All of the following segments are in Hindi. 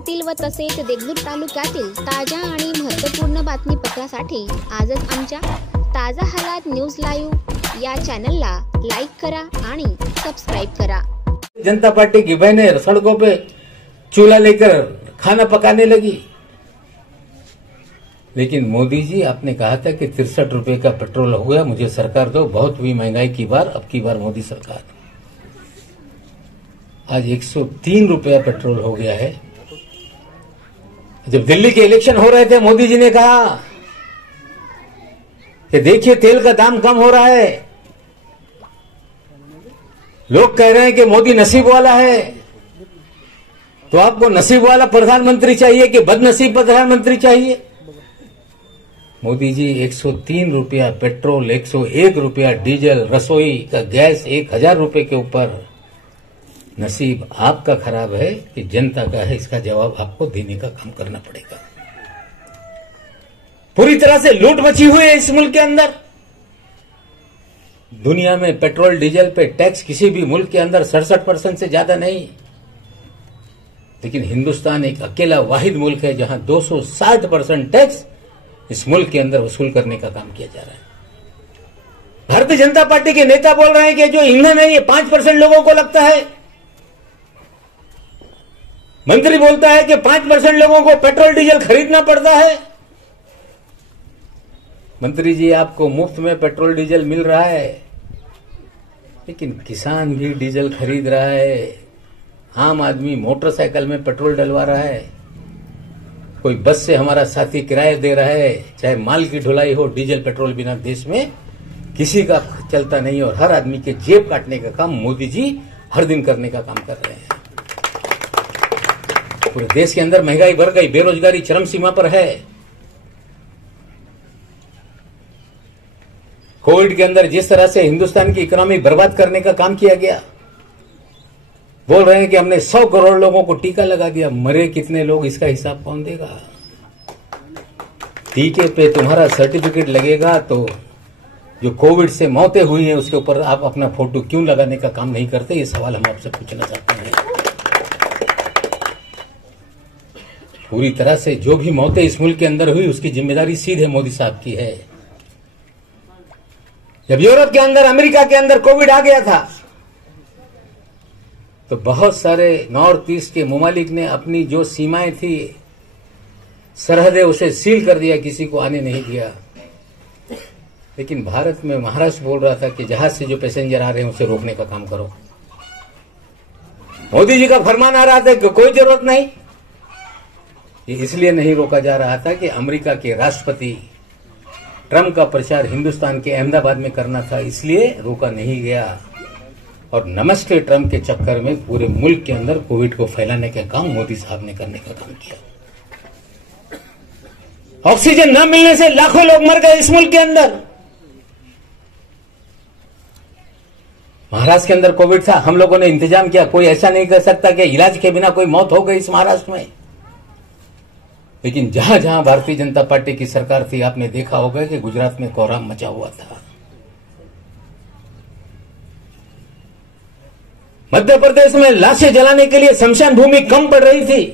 जिल्ह्यातील व तसेच देगलूर तालुक्यातील ताज्या आणि महत्त्वपूर्ण बातमीपत्रासाठी आजच आमच्या ताजा हालात न्यूज लाईव्ह या चॅनलला लाईक करा आणि सबस्क्राइब करा। जनता पार्टी की बहनें सड़कों पे चूल्हा लेकर खाना पकाने लगी, लेकिन मोदी जी आपने कहा था कि 63 रुपए का पेट्रोल हो गया, मुझे सरकार दो, बहुत हुई महंगाई की बार, अब की बार मोदी सरकार। आज 103 रुपया पेट्रोल हो गया है। जब दिल्ली के इलेक्शन हो रहे थे मोदी जी ने कहा कि देखिए तेल का दाम कम हो रहा है, लोग कह रहे हैं कि मोदी नसीब वाला है, तो आपको नसीब वाला प्रधानमंत्री चाहिए कि बदनसीब प्रधानमंत्री चाहिए? मोदी जी 103 रुपया पेट्रोल, 101 रुपया डीजल, रसोई का गैस 1000 रुपए के ऊपर। नसीब आपका खराब है कि जनता का है, इसका जवाब आपको देने का काम करना पड़ेगा। पूरी तरह से लूट मची हुई है इस मुल्क के अंदर। दुनिया में पेट्रोल डीजल पे टैक्स किसी भी मुल्क के अंदर 67% से ज्यादा नहीं, लेकिन हिंदुस्तान एक अकेला वाहिद मुल्क है जहां 260% टैक्स इस मुल्क के अंदर वसूल करने का काम किया जा रहा है। भारतीय जनता पार्टी के नेता बोल रहे हैं कि जो ईंधन है ये 5% लोगों को लगता है। मंत्री बोलता है कि 5% लोगों को पेट्रोल डीजल खरीदना पड़ता है। मंत्री जी, आपको मुफ्त में पेट्रोल डीजल मिल रहा है, लेकिन किसान भी डीजल खरीद रहा है, आम आदमी मोटरसाइकिल में पेट्रोल डलवा रहा है, कोई बस से हमारा साथी किराया दे रहा है, चाहे माल की ढुलाई हो, डीजल पेट्रोल बिना देश में किसी का चलता नहीं, और हर आदमी के जेब काटने का काम मोदी जी हर दिन करने का काम कर रहे हैं। पूरे देश के अंदर महंगाई बढ़ गई, बेरोजगारी चरम सीमा पर है। कोविड के अंदर जिस तरह से हिंदुस्तान की इकोनॉमी बर्बाद करने का काम किया गया, बोल रहे हैं कि हमने 100 करोड़ लोगों को टीका लगा दिया, मरे कितने लोग इसका हिसाब कौन देगा? टीके पे तुम्हारा सर्टिफिकेट लगेगा तो जो कोविड से मौतें हुई हैं उसके ऊपर आप अपना फोटो क्यों लगाने का काम नहीं करते? ये सवाल हम आपसे पूछना चाहते हैं। पूरी तरह से जो भी मौतें इस मुल्क के अंदर हुई उसकी जिम्मेदारी सीधे मोदी साहब की है। जब यूरोप के अंदर, अमेरिका के अंदर कोविड आ गया था तो बहुत सारे नॉर्थ ईस्ट के ममालिक ने अपनी जो सीमाएं थी, सरहदें, उसे सील कर दिया, किसी को आने नहीं दिया। लेकिन भारत में महाराष्ट्र बोल रहा था कि जहाज से जो पैसेंजर आ रहे हैं उसे रोकने का काम करो। मोदी जी का फरमान आ रहा था कि कोई जरूरत नहीं। ये इसलिए नहीं रोका जा रहा था कि अमेरिका के राष्ट्रपति ट्रंप का प्रचार हिंदुस्तान के अहमदाबाद में करना था, इसलिए रोका नहीं गया। और नमस्ते ट्रंप के चक्कर में पूरे मुल्क के अंदर कोविड को फैलाने का काम मोदी साहब ने करने का काम किया। ऑक्सीजन न मिलने से लाखों लोग मर गए इस मुल्क के अंदर। महाराष्ट्र के अंदर कोविड था, हम लोगों ने इंतजाम किया। कोई ऐसा नहीं कर सकता कि इलाज के बिना कोई मौत हो गई इस महाराष्ट्र में। लेकिन जहां जहां भारतीय जनता पार्टी की सरकार थी, आपने देखा होगा कि गुजरात में कोहराम मचा हुआ था, मध्य प्रदेश में लाशें जलाने के लिए शमशान भूमि कम पड़ रही थी,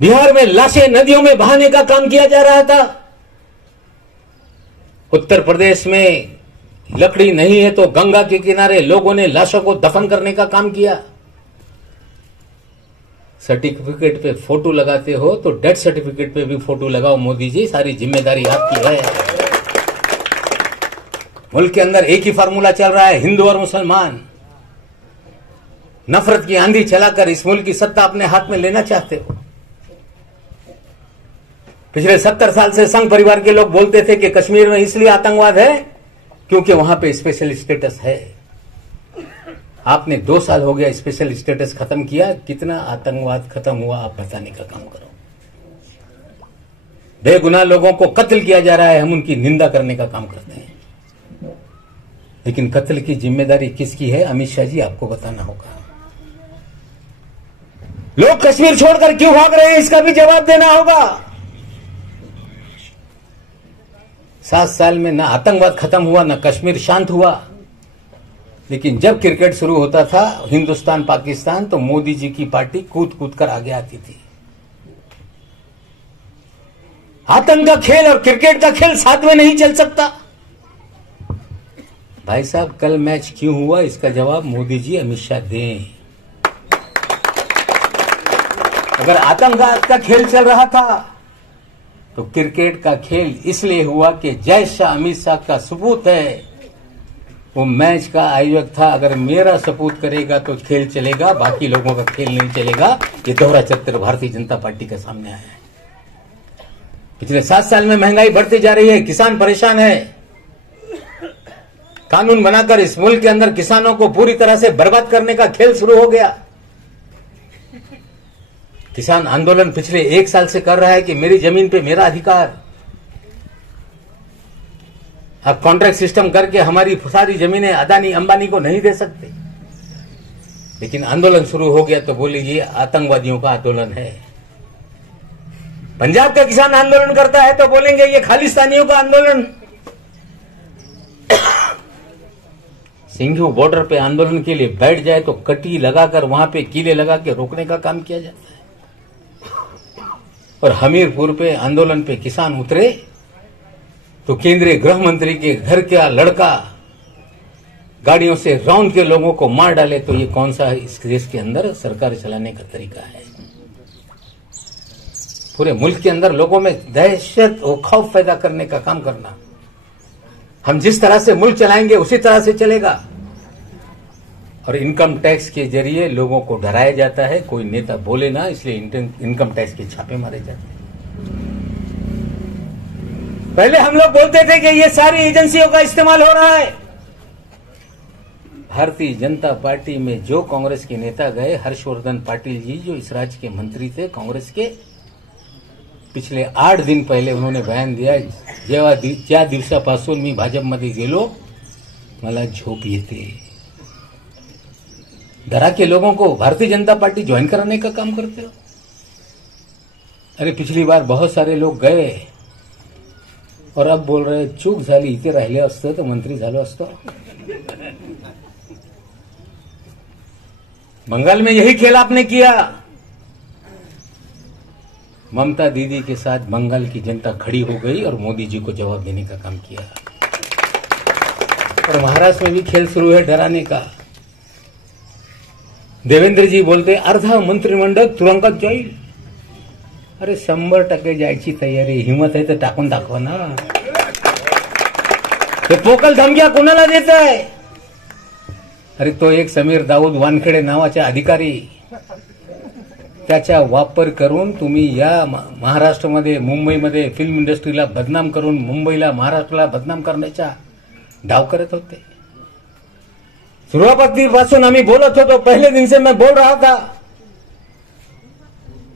बिहार में लाशें नदियों में बहाने का काम किया जा रहा था, उत्तर प्रदेश में लकड़ी नहीं है तो गंगा के किनारे लोगों ने लाशों को दफन करने का काम किया। सर्टिफिकेट पे फोटो लगाते हो तो डेथ सर्टिफिकेट पे भी फोटो लगाओ। मोदी जी, सारी जिम्मेदारी आपकी है। मुल्क के अंदर एक ही फार्मूला चल रहा है, हिंदू और मुसलमान। नफरत की आंधी चलाकर इस मुल्क की सत्ता अपने हाथ में लेना चाहते हो। पिछले 70 साल से संघ परिवार के लोग बोलते थे कि कश्मीर में इसलिए आतंकवाद है क्योंकि वहां पे स्पेशल स्टेटस है। आपने 2 साल हो गया स्पेशल स्टेटस खत्म किया, कितना आतंकवाद खत्म हुआ आप बताने का काम करो। बेगुनाह लोगों को कत्ल किया जा रहा है, हम उनकी निंदा करने का काम करते हैं। लेकिन कत्ल की जिम्मेदारी किसकी है? अमित शाह जी, आपको बताना होगा। लोग कश्मीर छोड़कर क्यों भाग रहे हैं, इसका भी जवाब देना होगा। 7 साल में ना आतंकवाद खत्म हुआ, ना कश्मीर शांत हुआ। लेकिन जब क्रिकेट शुरू होता था हिंदुस्तान पाकिस्तान, तो मोदी जी की पार्टी कूद कूद कर आगे आती थी। आतंक का खेल और क्रिकेट का खेल साथ में नहीं चल सकता। भाई साहब, कल मैच क्यों हुआ, इसका जवाब मोदी जी अमित शाह दें। अगर आतंक का खेल चल रहा था तो क्रिकेट का खेल इसलिए हुआ कि जय शाह अमित शाह का सबूत है, वो मैच का आयोजक था। अगर मेरा सपूत करेगा तो खेल चलेगा, बाकी लोगों का खेल नहीं चलेगा। ये दोहरा चित्र भारतीय जनता पार्टी के सामने आया है। पिछले 7 साल में महंगाई बढ़ती जा रही है, किसान परेशान है। कानून बनाकर इस मुल्क के अंदर किसानों को पूरी तरह से बर्बाद करने का खेल शुरू हो गया। किसान आंदोलन पिछले 1 साल से कर रहा है कि मेरी जमीन पे मेरा अधिकार। अब कॉन्ट्रैक्ट सिस्टम करके हमारी सारी जमीनें अदानी अंबानी को नहीं दे सकते। लेकिन आंदोलन शुरू हो गया तो बोले ये आतंकवादियों का आंदोलन है। पंजाब का किसान आंदोलन करता है तो बोलेंगे ये खालिस्तानियों का आंदोलन। सिंघू बॉर्डर पे आंदोलन के लिए बैठ जाए तो कटी लगाकर वहां पे कीले लगा के रोकने का काम किया जाता है। और हमीरपुर पे आंदोलन पे किसान उतरे तो केंद्रीय गृह मंत्री के घर का लड़का गाड़ियों से राउंड के लोगों को मार डाले। तो ये कौन सा इस देश के अंदर सरकार चलाने का तरीका है? पूरे मुल्क के अंदर लोगों में दहशत और खौफ पैदा करने का काम करना। हम जिस तरह से मुल्क चलाएंगे उसी तरह से चलेगा। और इनकम टैक्स के जरिए लोगों को डराया जाता है। कोई नेता बोले ना, इसलिए इनकम टैक्स के छापे मारे जाते हैं। पहले हम लोग बोलते थे कि ये सारी एजेंसियों का इस्तेमाल हो रहा है। भारतीय जनता पार्टी में जो कांग्रेस के नेता गए, हर्षवर्धन पाटिल जी जो इस राज्य के मंत्री थे कांग्रेस के, पिछले 8 दिन पहले उन्होंने बयान दिया, ज्या दिवसापासून मी भाजपमध्ये गेलो मला झोप येते। डरा के लोगों को भारतीय जनता पार्टी ज्वाइन कराने का काम करते हो। अरे पिछली बार बहुत सारे लोग गए और अब बोल रहे चूक झाली, इथे राहिले असतं तर मंत्री झालो असतो। बंगाल में यही खेल आपने किया। ममता दीदी के साथ बंगाल की जनता खड़ी हो गई और मोदी जी को जवाब देने का काम किया। और महाराष्ट्र में भी खेल शुरू है डराने का। देवेंद्र जी बोलते अर्धा मंत्रिमंडळ तुरुंगात जाईल। अरे 100% जायची तयारी, हिम्मत आहे तर टाकून दाखवा ना। ते पोकळ धमक्या कोणाला देत आहे? अरे तो एक समीर दाऊद वानखेडे नावाचा अधिकारी, त्याचा वापर करून तुम्ही या महाराष्ट्रामध्ये मुंबईमध्ये फिल्म इंडस्ट्रीला बदनाम करून मुंबईला महाराष्ट्राला बदनाम करण्याचा डाव करत होते। शुरुआतीपासून आम्ही बोलत होतो, पहले दिन से मैं बोल रहा था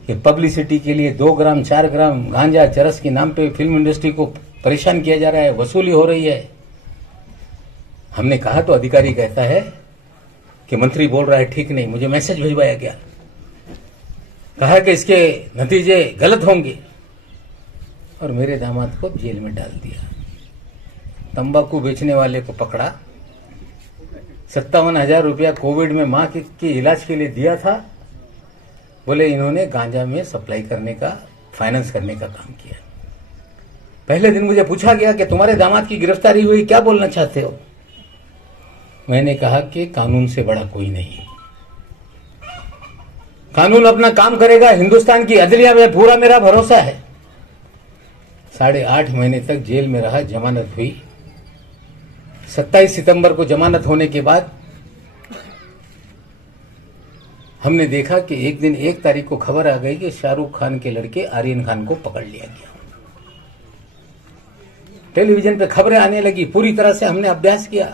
कि पब्लिसिटी के लिए 2 ग्राम 4 ग्राम गांजा चरस के नाम पे फिल्म इंडस्ट्री को परेशान किया जा रहा है, वसूली हो रही है। हमने कहा तो अधिकारी कहता है कि मंत्री बोल रहा है ठीक नहीं। मुझे मैसेज भिजवाया गया, कहा कि इसके नतीजे गलत होंगे और मेरे दामाद को जेल में डाल दिया। तंबाकू बेचने वाले को पकड़ा, 57,000 रुपया कोविड में मां के इलाज के लिए दिया था। बोले इन्होंने गांजा में सप्लाई करने का, फाइनेंस करने का काम किया। पहले दिन मुझे पूछा गया कि तुम्हारे दामाद की गिरफ्तारी हुई, क्या बोलना चाहते हो? मैंने कहा कि कानून से बड़ा कोई नहीं, कानून अपना काम करेगा। हिंदुस्तान की अदलिया में पूरा मेरा भरोसा है। 8.5 महीने तक जेल में रहा, जमानत हुई। 27 सितंबर को जमानत होने के बाद हमने देखा कि एक दिन 1 तारीख को खबर आ गई कि शाहरुख खान के लड़के आर्यन खान को पकड़ लिया गया। टेलीविजन पे खबरें आने लगी, पूरी तरह से हमने अभ्यास किया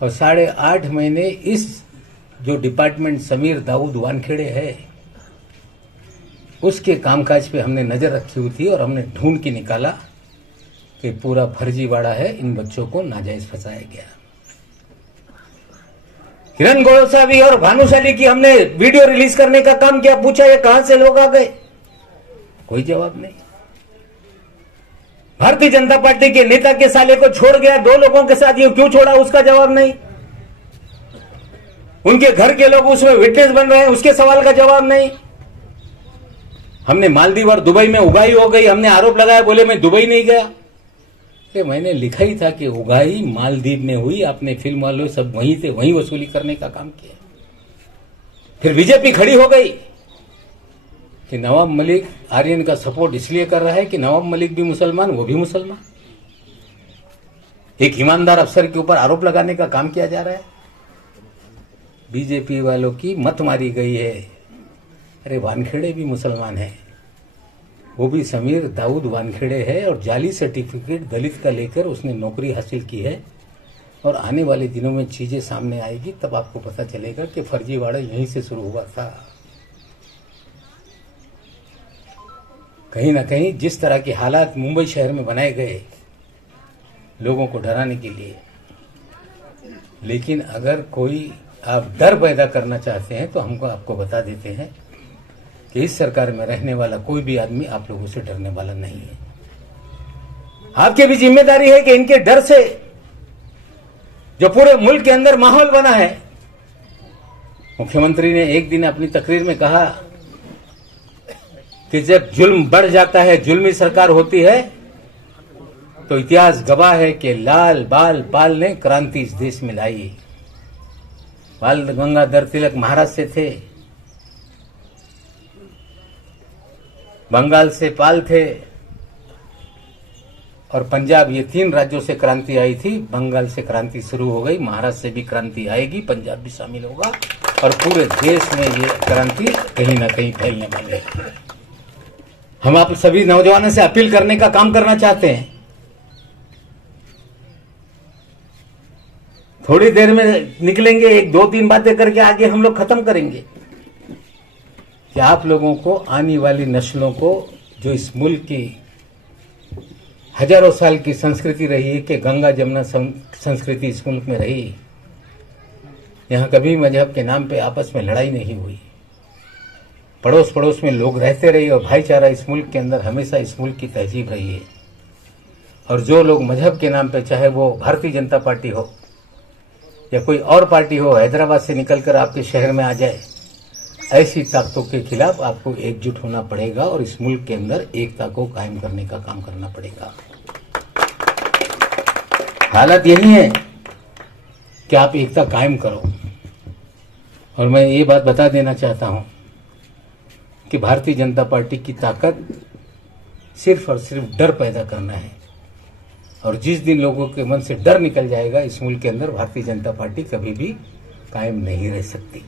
और 8.5 महीने इस जो डिपार्टमेंट समीर दाऊद वानखेड़े है उसके कामकाज पे हमने नजर रखी हुई थी और हमने ढूंढ के निकाला कि पूरा फर्जीवाड़ा है, इन बच्चों को नाजायज फंसाया गया। किरण गोसावी और भानुशाली की हमने वीडियो रिलीज करने का काम किया। पूछा ये कहां से लोग आ गए, कोई जवाब नहीं। भारतीय जनता पार्टी के नेता के साले को छोड़ गया, 2 लोगों के साथ ये क्यों छोड़ा, उसका जवाब नहीं। उनके घर के लोग उसमें विटनेस बन रहे हैं, उसके सवाल का जवाब नहीं। हमने मालदीव और दुबई में उगाही हो गई, हमने आरोप लगाया, बोले मैं दुबई नहीं गया। कि मैंने लिखा ही था कि उगाही मालदीव में हुई, आपने फिल्म वालों सब वहीं थे, वहीं वसूली करने का काम किया। फिर बीजेपी खड़ी हो गई कि नवाब मलिक आर्यन का सपोर्ट इसलिए कर रहा है कि नवाब मलिक भी मुसलमान, वो भी मुसलमान। एक ईमानदार अफसर के ऊपर आरोप लगाने का काम किया जा रहा है। बीजेपी वालों की मत मारी गई है। अरे वानखेड़े भी मुसलमान है, वो भी समीर दाऊद वानखेड़े है, और जाली सर्टिफिकेट दलित का लेकर उसने नौकरी हासिल की है। और आने वाले दिनों में चीजें सामने आएगी, तब आपको पता चलेगा कि फर्जीवाड़ा यहीं से शुरू हुआ था। कहीं ना कहीं जिस तरह के हालात मुंबई शहर में बनाए गए लोगों को डराने के लिए, लेकिन अगर कोई आप डर पैदा करना चाहते हैं तो हमको आपको बता देते हैं कि इस सरकार में रहने वाला कोई भी आदमी आप लोगों से डरने वाला नहीं है। आपकी भी जिम्मेदारी है कि इनके डर से जो पूरे मुल्क के अंदर माहौल बना है, मुख्यमंत्री ने एक दिन अपनी तकरीर में कहा कि जब जुल्म बढ़ जाता है, जुल्मी सरकार होती है, तो इतिहास गवाह है कि लाल बाल पाल ने क्रांति इस देश में लाई। बाल गंगाधर तिलक महाराष्ट्र से थे, बंगाल से पाल थे, और पंजाब, ये 3 राज्यों से क्रांति आई थी। बंगाल से क्रांति शुरू हो गई, महाराष्ट्र से भी क्रांति आएगी, पंजाब भी शामिल होगा, और पूरे देश में ये क्रांति कहीं ना कहीं फैलने वाली है। हम आप सभी नौजवानों से अपील करने का काम करना चाहते हैं। थोड़ी देर में निकलेंगे, 1-2-3 बातें करके आगे हम लोग खत्म करेंगे कि आप लोगों को, आने वाली नस्लों को, जो इस मुल्क की हजारों साल की संस्कृति रही है कि गंगा जमुना संस्कृति इस मुल्क में रही, यहां कभी मजहब के नाम पे आपस में लड़ाई नहीं हुई, पड़ोस पड़ोस में लोग रहते रहे, और भाईचारा इस मुल्क के अंदर हमेशा इस मुल्क की तहजीब रही है। और जो लोग मजहब के नाम पे, चाहे वो भारतीय जनता पार्टी हो या कोई और पार्टी हो, हैदराबाद से निकलकर आपके शहर में आ जाए, ऐसी ताकतों के खिलाफ आपको एकजुट होना पड़ेगा और इस मुल्क के अंदर एकता को कायम करने का काम करना पड़ेगा। हालत यही है कि आप एकता कायम करो। और मैं ये बात बता देना चाहता हूं कि भारतीय जनता पार्टी की ताकत सिर्फ और सिर्फ डर पैदा करना है, और जिस दिन लोगों के मन से डर निकल जाएगा, इस मुल्क के अंदर भारतीय जनता पार्टी कभी भी कायम नहीं रह सकती।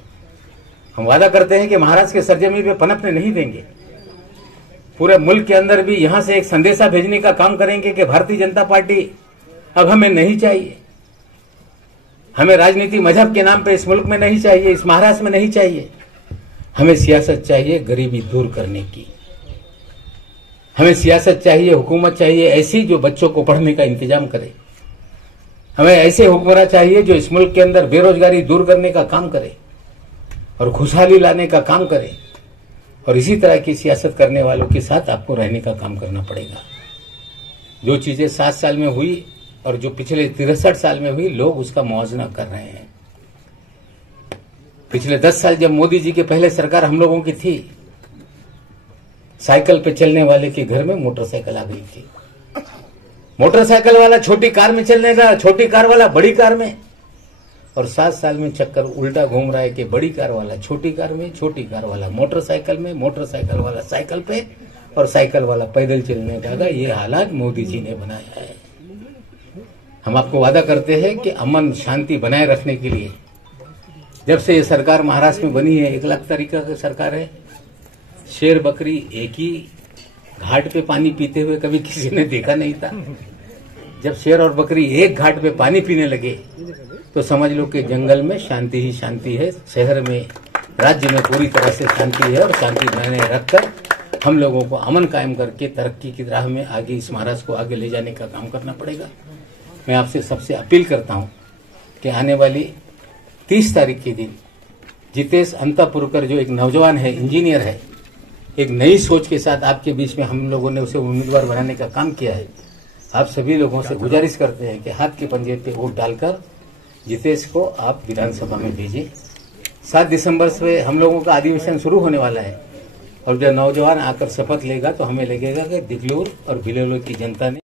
हम वादा करते हैं कि महाराष्ट्र के सरजमी पे पनपने नहीं देंगे। पूरे मुल्क के अंदर भी यहां से एक संदेशा भेजने का काम करेंगे कि भारतीय जनता पार्टी अब हमें नहीं चाहिए। हमें राजनीति मजहब के नाम पे इस मुल्क में नहीं चाहिए, इस महाराष्ट्र में नहीं चाहिए। हमें सियासत चाहिए गरीबी दूर करने की। हमें सियासत चाहिए, हुकूमत चाहिए ऐसी जो बच्चों को पढ़ने का इंतजाम करे। हमें ऐसे हुक्मरान चाहिए जो इस मुल्क के अंदर बेरोजगारी दूर करने का काम करे और खुशहाली लाने का काम करे। और इसी तरह की सियासत करने वालों के साथ आपको रहने का काम करना पड़ेगा। जो चीजें 7 साल में हुई और जो पिछले 63 साल में हुई, लोग उसका मुआवजा कर रहे हैं। पिछले 10 साल जब मोदी जी के पहले सरकार हम लोगों की थी, साइकिल पे चलने वाले के घर में मोटरसाइकिल आ गई थी। मोटरसाइकिल वाला छोटी कार में चलने का, छोटी कार वाला बड़ी कार में, और 7 साल में चक्कर उल्टा घूम रहा है कि बड़ी कार वाला छोटी कार में, छोटी कार वाला मोटरसाइकिल में, मोटरसाइकिल वाला साइकिल पे, और साइकिल वाला पैदल चलने का। ये हालात मोदी जी ने बनाया है। हम आपको वादा करते हैं कि अमन शांति बनाए रखने के लिए, जब से ये सरकार महाराष्ट्र में बनी है, 1 लाख तरीका की सरकार है। शेर बकरी एक ही घाट पे पानी पीते हुए कभी किसी ने देखा नहीं था। जब शेर और बकरी एक घाट पे पानी पीने लगे तो समझ लो कि जंगल में शांति ही शांति है, शहर में, राज्य में पूरी तरह से शांति है। और शांति बनाए रखकर हम लोगों को अमन कायम करके तरक्की की राह में आगे इस महाराष्ट्र को आगे ले जाने का काम करना पड़ेगा। मैं आपसे सबसे अपील करता हूं कि आने वाली 30 तारीख के दिन जितेश अंतापुरकर, जो एक नौजवान है, इंजीनियर है, एक नई सोच के साथ आपके बीच में हम लोगों ने उसे उम्मीदवार बनाने का काम किया है। आप सभी लोगों से गुजारिश करते हैं कि हाथ के पंजे पे वोट डालकर जितेश को आप विधानसभा में भेजिए। 7 दिसंबर से हम लोगों का अधिवेशन शुरू होने वाला है और जब नौजवान आकर शपथ लेगा तो हमें लगेगा कि दिगलूर और भिलोलो की जनता ने